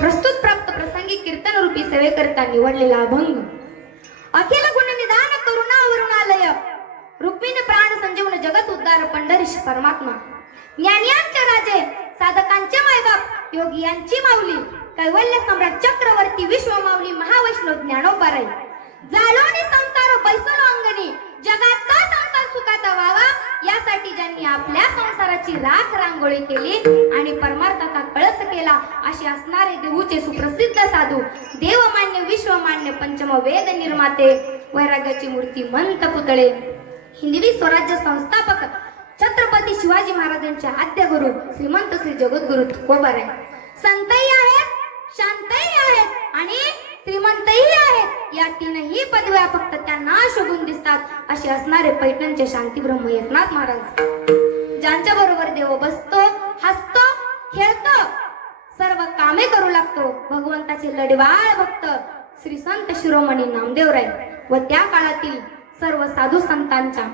प्रस्तुत प्राप्त प्रसंगी कीर्तन रूपी सेवेकरता निवडलेला अभंग. अखिल गुण निदान करुणावरुणालय रुक्मिणी प्राण संजीवन जगत उद्धार पंढरीश परमात्मा. ज्ञानियांचे राजे साधकांचे मायबाप योगियांची माऊली कैवल्य सम्राट चक्रवर्ती विश्व माऊली महावैष्णव ज्ञानोबाराय. जालोनी संसार बैसलो अंगणी जगाचा संसार सुखाचा व्हावा यासाठी ज्यांनी आपल्या संसाराची राख रांगोळी केली आणि परमार्थाचा कळस केला असे असणारे देऊचे सुप्रसिद्ध साधू देवमान्य विश्वमान्य पंचम वेद निर्माते वैराग्याची मूर्ती मंत पुतळे हिंदवी स्वराज्य संस्थापक छत्रपती शिवाजी महाराजांचे आद्य गुरु श्रीमंत श्री जगद्गुरु तुकोबाराय. संतही आहेत, शांतही आहेत आणि श्रीमंतही आहेत. या तीनही पदव्या फक्त त्यांना शोभून दिसतात असे असणारे पैठणचे शांती ब्रह्म एकनाथ महाराज. ज्यांच्या बरोबर देव बसतो, हसतो, खेळतो, सर्व कामे करू लागतो. भगवंताचे लढवाळ भक्त श्री संत शिरोमणी नामदेवराय व त्या काळातील सर्व साधू संतांच्या